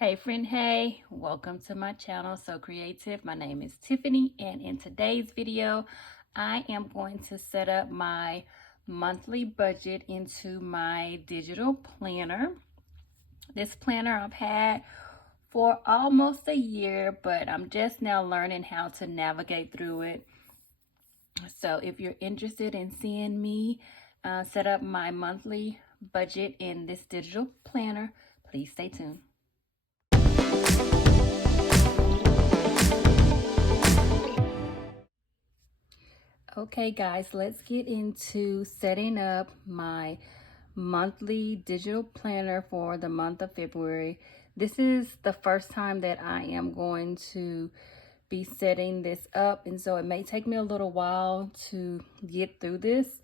Hey friend, hey, welcome to my channel, So Creative. My name is Tiffany, and in today's video, I am going to set up my monthly budget into my digital planner. This planner I've had for almost a year, but I'm just now learning how to navigate through it. So if you're interested in seeing me set up my monthly budget in this digital planner, please stay tuned. Okay guys, let's get into setting up my monthly digital planner for the month of February. This is the first time that I am going to be setting this up, and so it may take me a little while to get through this.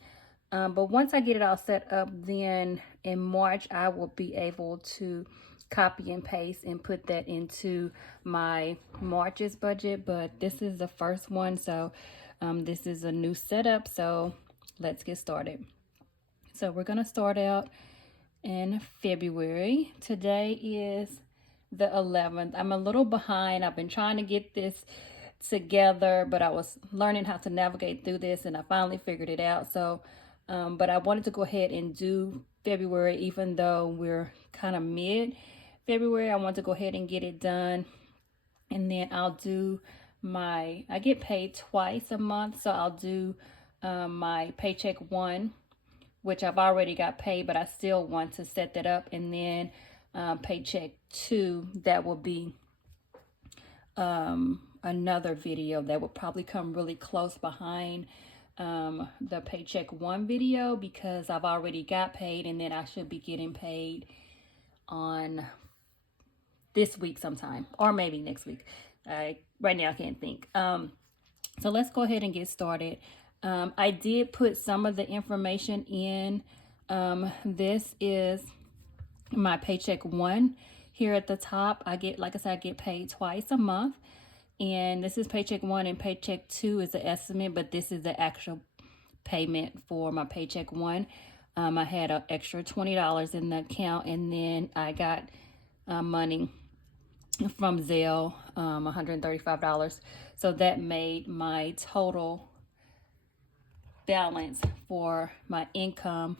But once I get it all set up, then in March I will be able to copy and paste and put that into my March's budget. But this is the first one, so this is a new setup, so let's get started. So we're going to start out in February. Today is the 11th. I'm a little behind. I've been trying to get this together, but I was learning how to navigate through this, and I finally figured it out. So but I wanted to go ahead and do February, even though we're kind of mid-February. I want to go ahead and get it done, and then I'll do I get paid twice a month, so I'll do my paycheck one, which I've already got paid, but I still want to set that up, and then paycheck two, that will be another video that will probably come really close behind the paycheck one video, because I've already got paid, and then I should be getting paid on this week sometime, or maybe next week. Right now I can't think. So let's go ahead and get started. I did put some of the information in. This is my paycheck one. Here at the top, I get, like I said, I get paid twice a month. And this is paycheck one, and paycheck two is the estimate, but this is the actual payment for my paycheck one. I had an extra $20 in the account, and then I got money from Zelle, $135. So that made my total balance for my income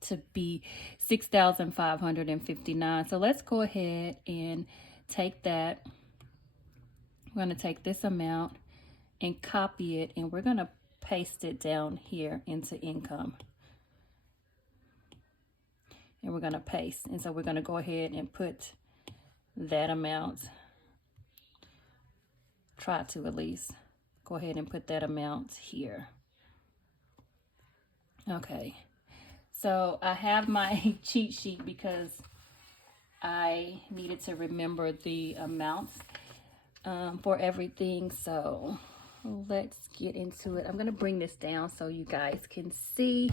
to be $6,559. So let's go ahead and take that. We're going to take this amount and copy it, and we're going to paste it down here into income. And we're going to paste. And so we're going to go ahead and put that amount. Try to at least go ahead and put that amount here. Okay. So I have my cheat sheet because I needed to remember the amounts for everything. So let's get into it. I'm going to bring this down so you guys can see.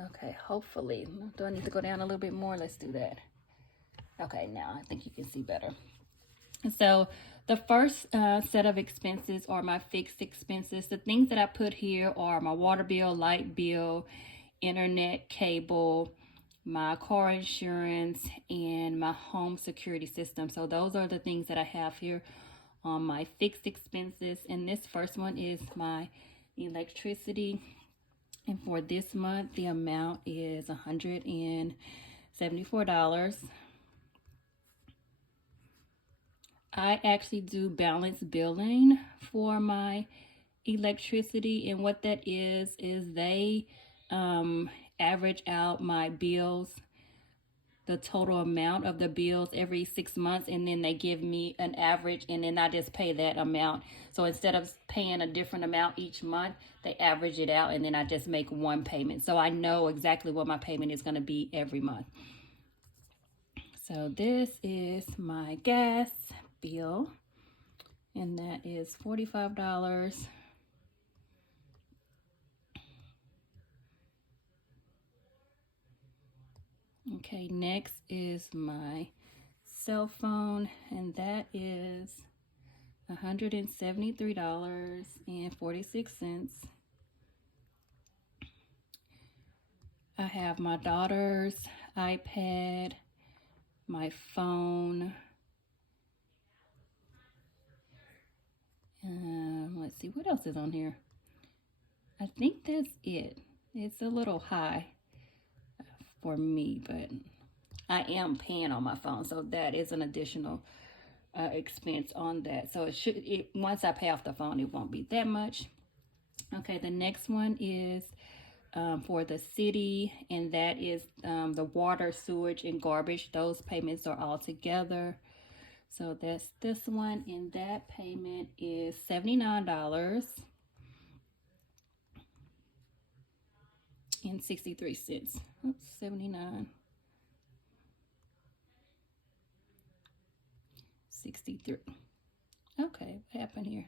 Okay, hopefully. Do I need to go down a little bit more? Let's do that. Okay, now I think you can see better. So the first set of expenses are my fixed expenses. The things that I put here are my water bill, light bill, internet, cable, my car insurance, and my home security system. So those are the things that I have here on my fixed expenses. And this first one is my electricity. And for this month, the amount is $174. I actually do balance billing for my electricity, and what that is they average out my bills, the total amount of the bills every 6 months, and then they give me an average, and then I just pay that amount. So instead of paying a different amount each month, they average it out, and then I just make one payment. So I know exactly what my payment is going to be every month. So this is my gas bill, and that is $45. Okay, next is my cell phone, and that is $173.46. I have my daughter's iPad, my phone. Let's see, what else is on here? I think that's it. It's a little high for me, but I am paying on my phone, so that is an additional expense on that. So once I pay off the phone, it won't be that much. Okay, the next one is for the city, and that is the water, sewage, and garbage. Those payments are all together. So that's this one, and that payment is $79.63. Oops, 79.63. Okay, what happened here?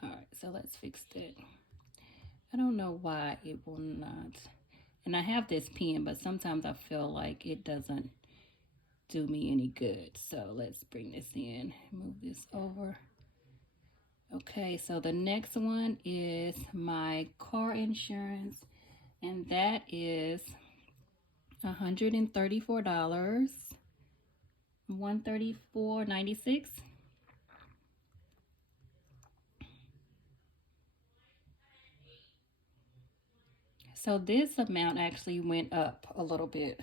All right, so let's fix that. I don't know why it will not. And I have this pen, but sometimes I feel like it doesn't do me any good. So let's bring this in, move this over. Okay, so the next one is my car insurance, and that is $134, $134.96. So this amount actually went up a little bit.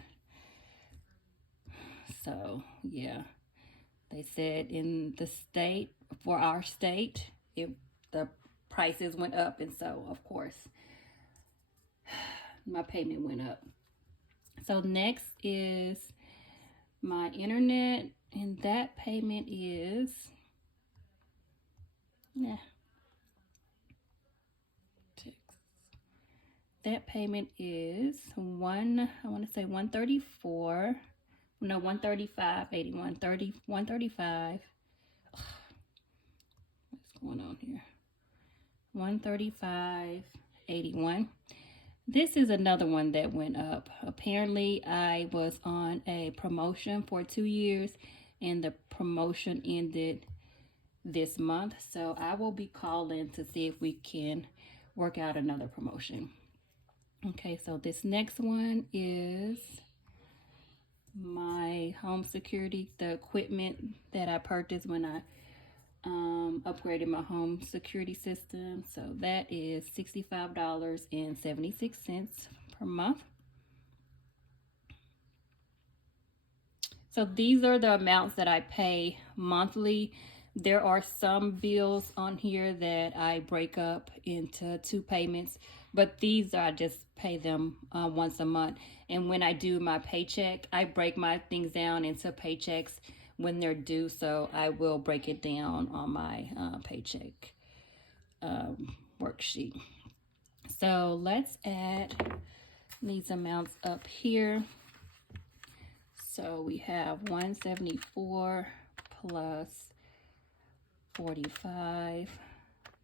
So yeah, they said in the state, for our state, the prices went up, and so of course my payment went up. So next is my internet, and that payment is that payment is I want to say 134, no, 135.81, 135. What's going on here? 135.81. This is another one that went up. Apparently, I was on a promotion for 2 years, and the promotion ended this month. So I will be calling to see if we can work out another promotion. Okay, so this next one is my home security, the equipment that I purchased when I upgraded my home security system. So that is $65.76 per month. So these are the amounts that I pay monthly. There are some bills on here that I break up into 2 payments, but these I just pay them once a month. And when I do my paycheck, I break my things down into paychecks when they're due, so I will break it down on my paycheck worksheet. So let's add these amounts up here. So we have 174 plus 45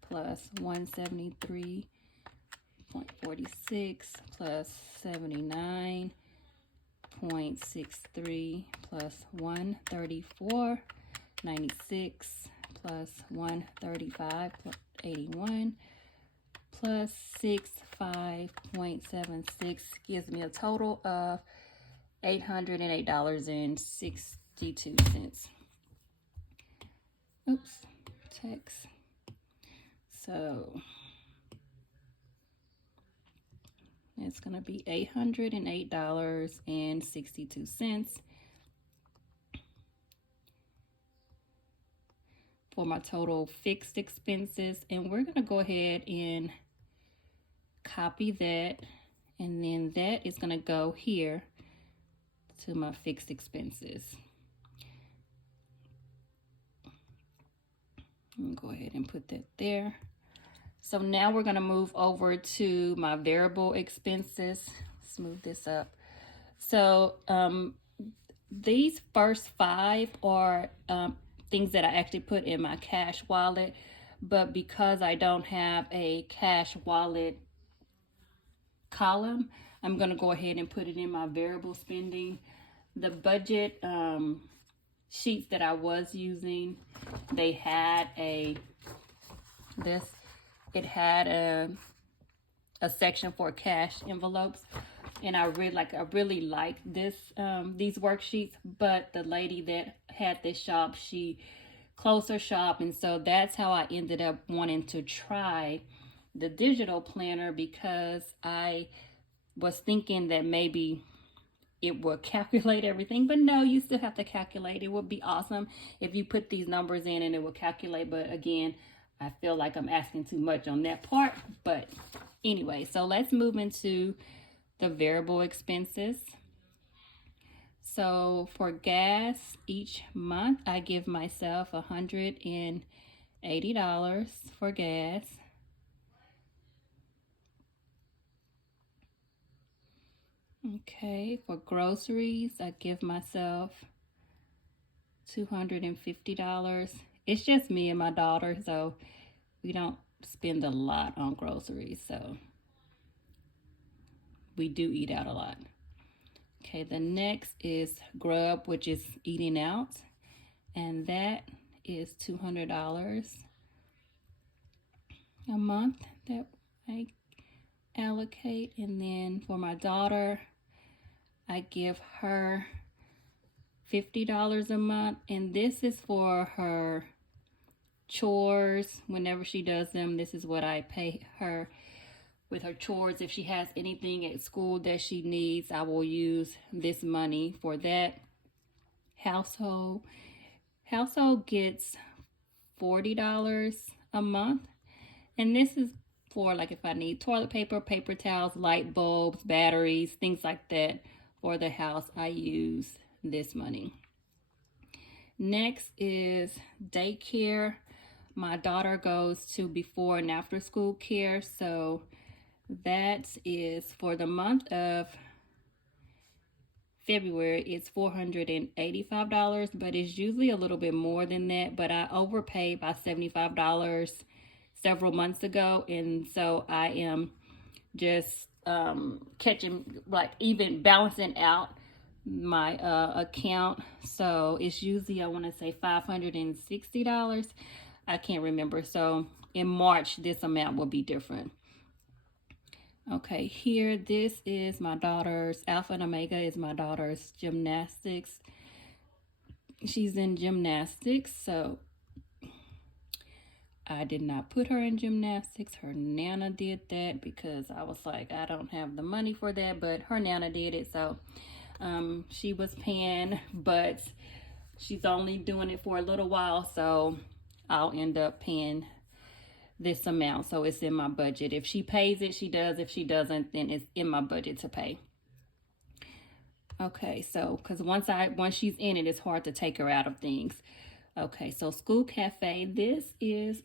plus 173.46 plus 79.63 plus 134.96 plus 135.81 plus 65.76 gives me a total of $808.62. Oops, text. So it's going to be $808.62 for my total fixed expenses. And we're going to go ahead and copy that, and then that is going to go here to my fixed expenses. I'm gonna go ahead and put that there. So now we're going to move over to my variable expenses. Let's move this up. So these first 5 are things that I actually put in my cash wallet, but because I don't have a cash wallet column, I'm going to go ahead and put it in my variable spending. The budget sheets that I was using, they had a section for cash envelopes, and I really like this these worksheets, but the lady that had this shop, she closed her shop, and so that's how I ended up wanting to try the digital planner, because I was thinking that maybe it will calculate everything, but no, you still have to calculate. It would be awesome if you put these numbers in and it will calculate, but again, I feel like I'm asking too much on that part. But anyway, so let's move into the variable expenses. So for gas each month, I give myself $180 for gas. Okay, for groceries, I give myself $250. It's just me and my daughter, so we don't spend a lot on groceries, so we do eat out a lot. Okay, the next is grub, which is eating out, and that is $200 a month that I allocate. And then for my daughter, I give her $50 a month, and this is for her chores. Whenever she does them, this is what I pay her with her chores. If she has anything at school that she needs, I will use this money for that. Household gets $40 a month, and this is for like if I need toilet paper, paper towels, light bulbs, batteries, things like that for the house. I use this money. Next is daycare. My daughter goes to before and after school care, so that is for the month of February, it's $485, but it's usually a little bit more than that. But I overpaid by $75 several months ago, and so I am just catching, like, even balancing out my account. So it's usually, I want to say $560. I can't remember. So in March, this amount will be different. Okay, here, this is my daughter's, Alpha and Omega is my daughter's gymnastics. She's in gymnastics, so I did not put her in gymnastics. Her Nana did that because I was like, I don't have the money for that, but her Nana did it, so she was paying, but she's only doing it for a little while, so I'll end up paying this amount, so it's in my budget. If she pays it, she does. If she doesn't, then it's in my budget to pay. Okay, so because once she's in it, it's hard to take her out of things. Okay, so school cafe, this is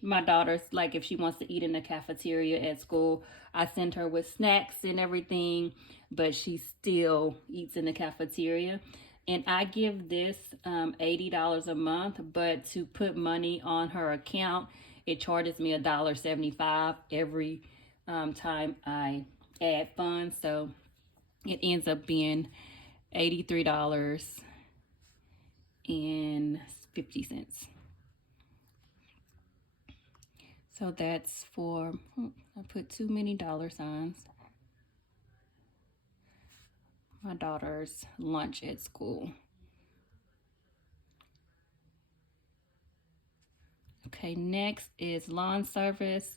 my daughter's, like if she wants to eat in the cafeteria at school, I send her with snacks and everything, but she still eats in the cafeteria. And I give this $80 a month, but to put money on her account, it charges me $1.75 every time I add funds. So it ends up being $83.50. So that's for, I put too many dollar signs, my daughter's lunch at school. Okay, next is lawn service.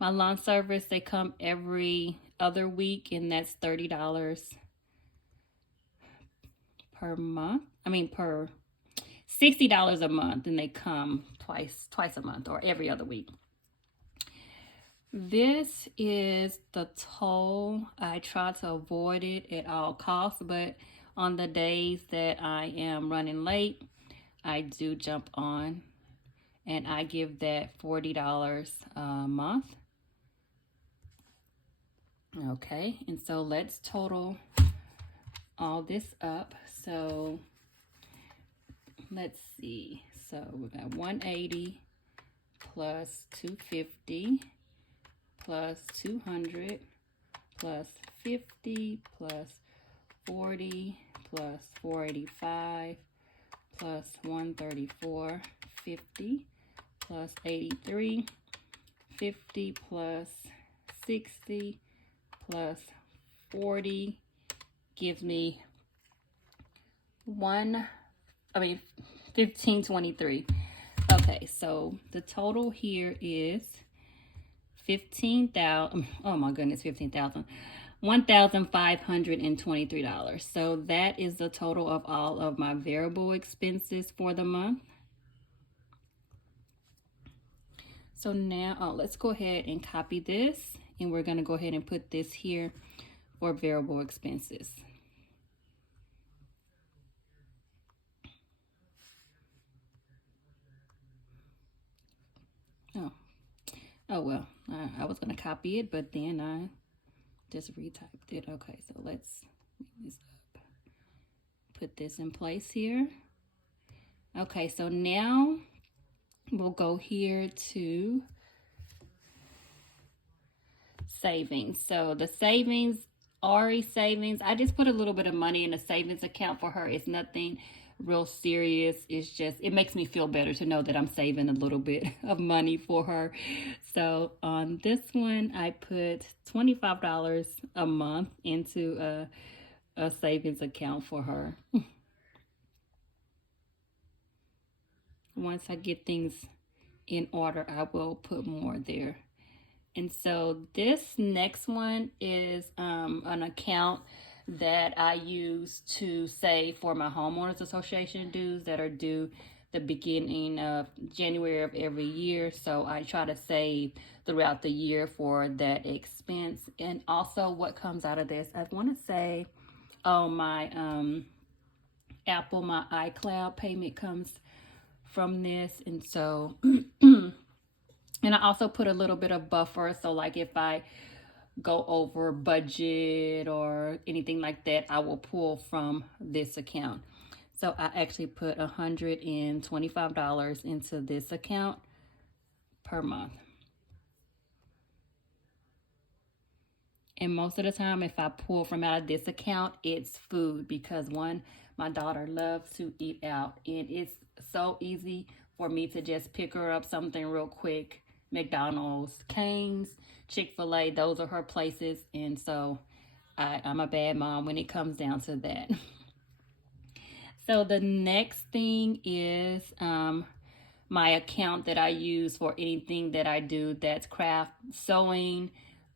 My lawn service, they come every other week, and that's $30 per month. per $60 a month, and they come twice a month or every other week. This is the toll. I try to avoid it at all costs, but on the days that I am running late, I do jump on, and I give that $40 a month. Okay, and so let's total all this up. So let's see. So we got 180 plus 250 plus 200 plus 50 plus 40 plus 485 plus 134, 50 plus 83, 50 plus 60 plus 40 gives me 1523. Okay, so the total here is 15,000. Oh my goodness, 15,000. $1,523. So that is the total of all of my variable expenses for the month. So now let's go ahead and copy this, and we're going to go ahead and put this here for variable expenses. Oh well, I was going to copy it, but then I just retyped it. Okay, so let's move this up. Put this in place here. Okay, so now we'll go here to savings. So the savings, Ari savings, I just put a little bit of money in a savings account for her. It's nothing real serious. It's just, it makes me feel better to know that I'm saving a little bit of money for her. So on this one, I put $25 a month into a savings account for her. Once I get things in order, I will put more there. And so this next one is an account that I use to save for my homeowners association dues that are due the beginning of January of every year. So I try to save throughout the year for that expense. And also what comes out of this, I want to say, my Apple, my iCloud payment comes from this. And so and I also put a little bit of buffer, so like if I go over budget or anything like that, I will pull from this account. So I actually put $125 into this account per month. And most of the time, if I pull from out of this account, it's food, because one, my daughter loves to eat out, and it's so easy for me to just pick her up something real quick. McDonald's, Cane's, Chick-fil-A, those are her places. And so I'm a bad mom when it comes down to that. So the next thing is my account that I use for anything that I do that's craft, sewing,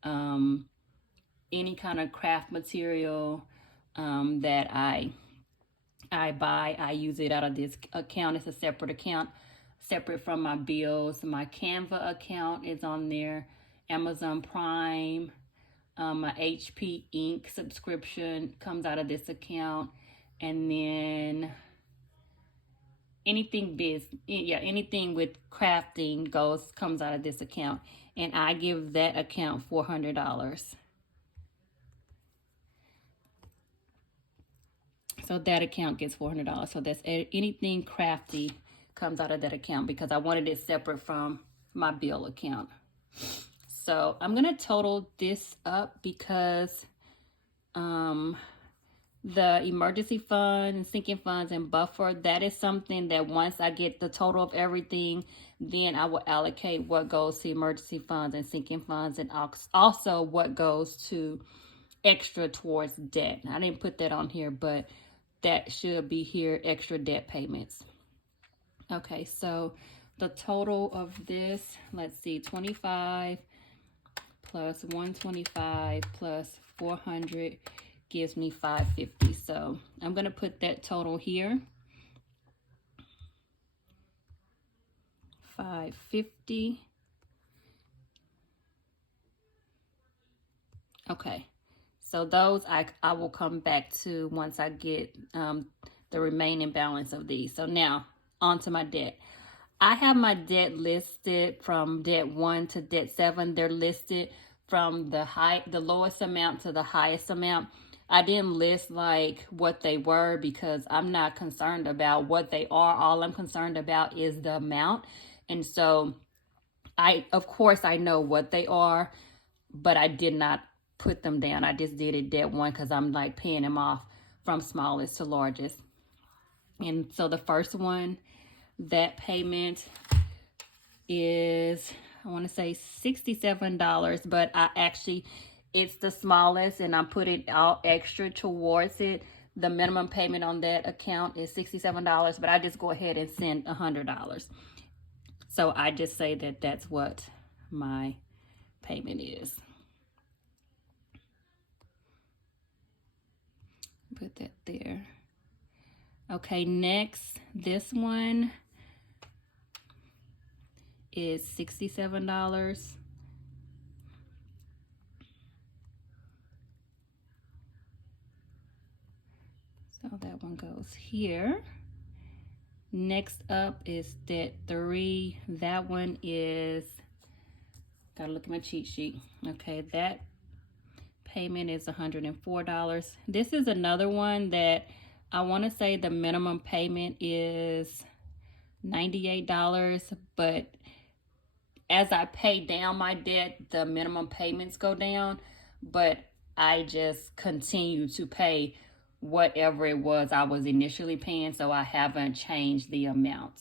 any kind of craft material that I buy. I use it out of this account. It's a separate account, separate from my bills. My Canva account is on there, Amazon Prime, my HP Ink subscription comes out of this account, and then anything with crafting comes out of this account, and I give that account $400. So that account gets $400. So that's anything crafty comes out of that account, because I wanted it separate from my bill account. So I'm going to total this up, because the emergency fund and sinking funds and buffer, that is something that once I get the total of everything, then I will allocate what goes to emergency funds and sinking funds, and also what goes to extra towards debt. I didn't put that on here, but that should be here, extra debt payments. Okay, so the total of this, let's see, 25 plus 125 plus 400 gives me 550. So I'm going to put that total here, 550. Okay, so those I will come back to once I get the remaining balance of these. So now on to my debt. I have my debt listed from debt 1 to debt 7. They're listed from the lowest amount to the highest amount. I didn't list like what they were, because I'm not concerned about what they are. All I'm concerned about is the amount. And so of course I know what they are, but I did not put them down. I just did it debt 1 because I'm like paying them off from smallest to largest. And so the first one, that payment is, I want to say $67, but I actually it's the smallest and I'm putting all extra towards it. The minimum payment on that account is $67, but I just go ahead and send $100. So I just say that that's what my payment is. Put that there. Okay, next, this one is $67. So that one goes here. Next up is debt 3. That one is, gotta look at my cheat sheet. Okay, that payment is $104. This is another one that I want to say the minimum payment is $98, but as I pay down my debt, the minimum payments go down, but I just continue to pay whatever it was I was initially paying, so I haven't changed the amount.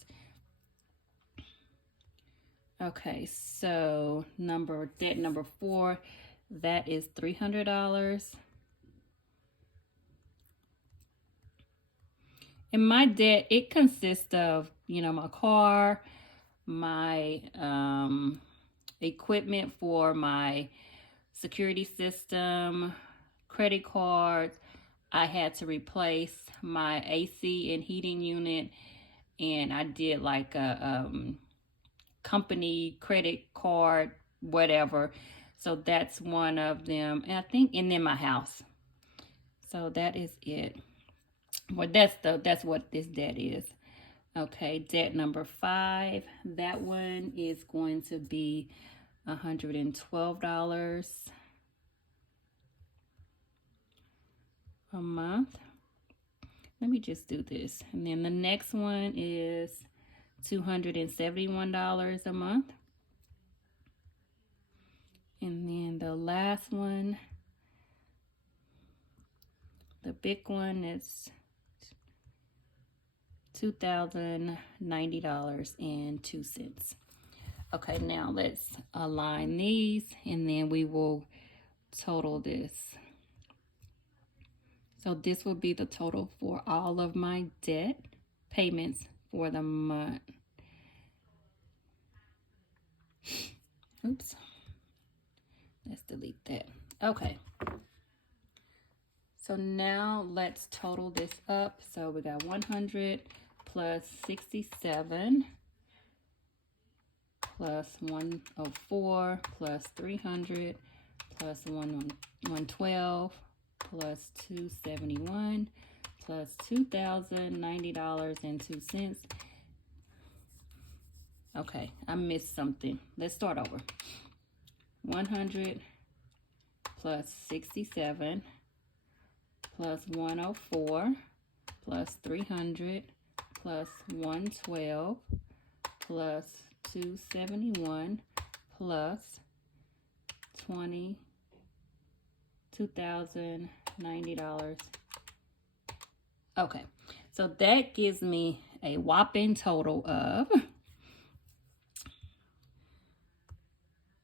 Okay, so debt number 4, that is $300. And my debt, it consists of, my car, my equipment for my security system, credit cards. I had to replace my AC and heating unit, and I did like a company credit card, whatever. So that's one of them. And then my house. So that is it. Well, that's what this debt is. Okay, debt number 5. That one is going to be $112 a month. Let me just do this. And then the next one is $271 a month. And then the last one, the big one, is $2,090.02. Okay, now let's align these and then we will total this. So this will be the total for all of my debt payments for the month. Oops. Let's delete that. Okay. So now let's total this up. So we got 100 plus 67 plus 104 plus 300 plus 112 plus 271 plus $2,090.02. Okay, I missed something. Let's start over. 100 plus 67 plus 104 plus 300 plus 112 plus 271 plus $2,090. Okay, so that gives me a whopping total of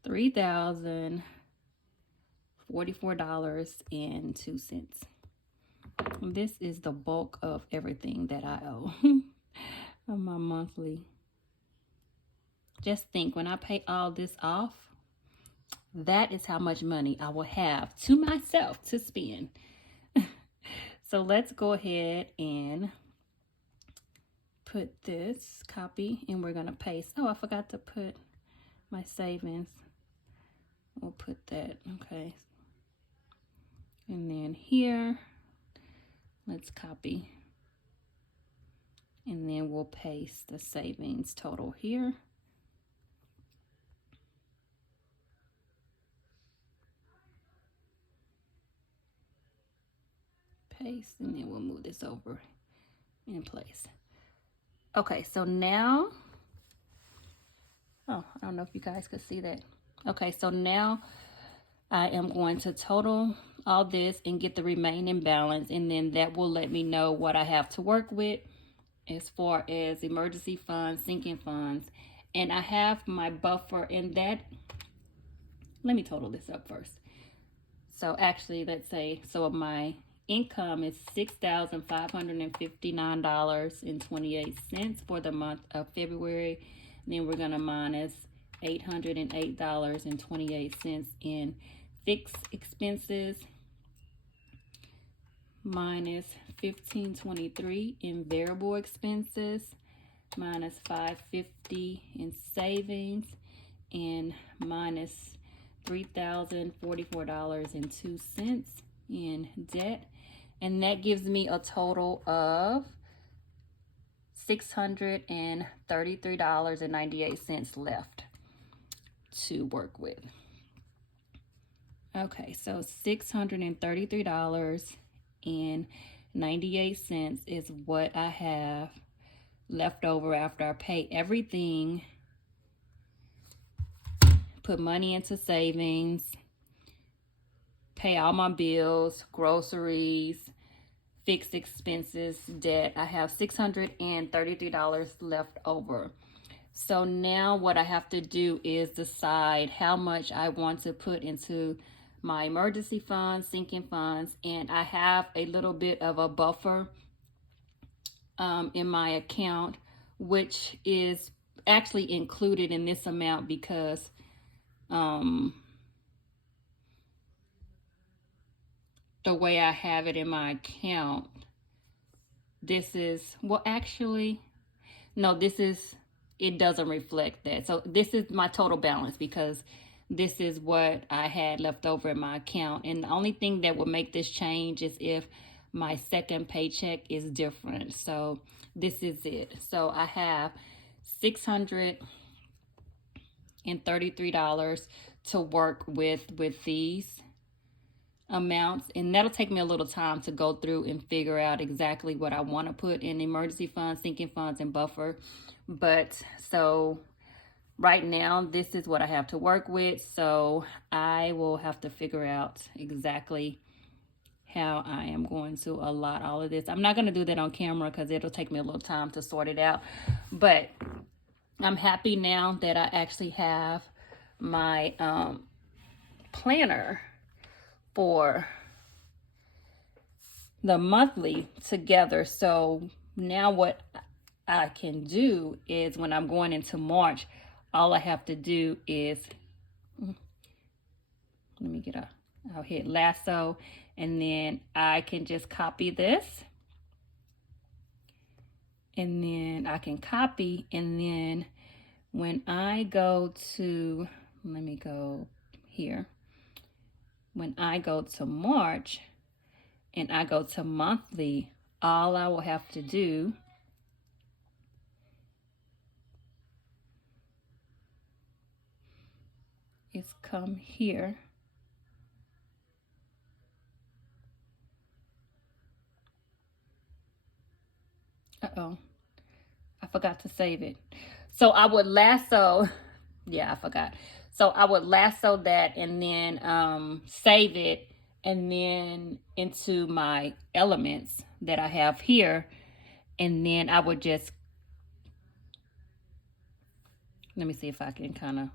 $3,044.02. This is the bulk of everything that I owe on my monthly. Just think, when I pay all this off, that is how much money I will have to myself to spend. So let's go ahead and put this copy, and we're going to paste. Oh, I forgot to put my savings. We'll put that, okay. And then here, let's copy. And then we'll paste the savings total here. Paste, and then we'll move this over in place. Okay, so now, I don't know if you guys could see that. Okay, so now I am going to total all this and get the remaining balance, and then that will let me know what I have to work with as far as emergency funds, sinking funds, and I have my buffer in that. Let me total this up first. So actually, let's say, so my income is $6,559.28 for the month of February. And then we're going to minus $808.28 in fixed expenses, minus $1,523 in variable expenses, minus $550 in savings, and minus $3,044.02 in debt. And that gives me a total of $633.98 left to work with. Okay, so $633.98 is what I have left over after I pay everything, put money into savings, pay all my bills, groceries, fixed expenses, debt. I have $633 left over. So now what I have to do is decide how much I want to put into my emergency funds, sinking funds, and I have a little bit of a buffer in my account, which is actually included in this amount because the way I have it in my account, this is, well, actually, no, it doesn't reflect that. So this is my total balance because this is what I had left over in my account. And the only thing that would make this change is if my second paycheck is different. So this is it. So I have $633 to work with these amounts, and that'll take me a little time to go through and figure out exactly what I want to put in emergency funds, sinking funds, and buffer. But so right now, this is what I have to work with. So I will have to figure out exactly how I am going to allot all of this. I'm not going to do that on camera because it'll take me a little time to sort it out. But I'm happy now that I actually have my planner for the monthly together. So now what I can do is when I'm going into March, all I have to do is, let me get I'll hit lasso, and then I can just copy this. And then I can copy, and then when I go to, let me go here. When I go to March and I go to monthly, all I will have to do is come here. Uh-oh, I forgot to save it. So I would lasso, yeah, I forgot. So I would lasso that and then save it, and then into my elements that I have here. And then I would just, let me see if I can kind of,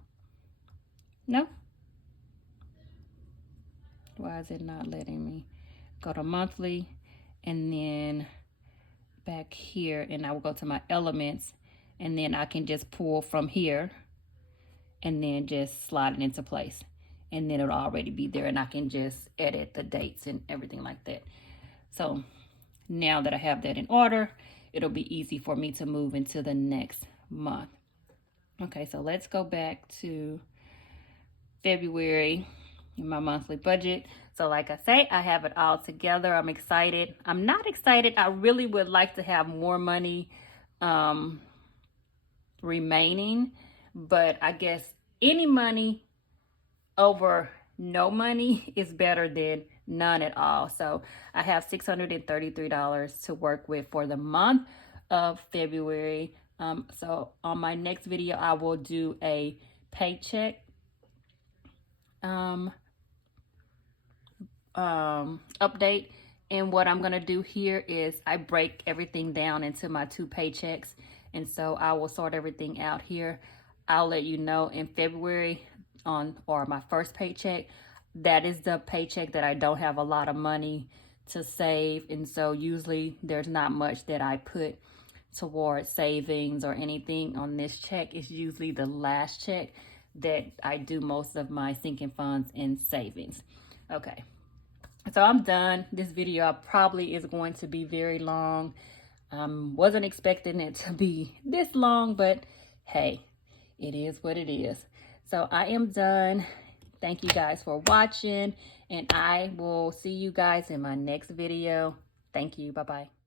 no? Why is it not letting me? Go to monthly, and then back here, and I will go to my elements, and then I can just pull from here and then just slide it into place, and then it'll already be there, and I can just edit the dates and everything like that. So now that I have that in order, it'll be easy for me to move into the next month. Okay, so let's go back to February in my monthly budget. So like I say, I have it all together. I'm excited. I'm not excited. I really would like to have more money remaining, but I guess any money over no money is better than none at all. So I have $633 to work with for the month of February. So on my next video, I will do a paycheck update. And what I'm gonna do here is I break everything down into my 2 paychecks, and so I will sort everything out here. I'll let you know in February or my first paycheck, that is the paycheck that I don't have a lot of money to save. And so usually there's not much that I put towards savings or anything on this check. It's usually the last check that I do most of my sinking funds and savings. Okay, so I'm done. This video probably is going to be very long. Wasn't expecting it to be this long, but hey, it is what it is. So I am done. Thank you guys for watching, and I will see you guys in my next video. Thank you. Bye-bye.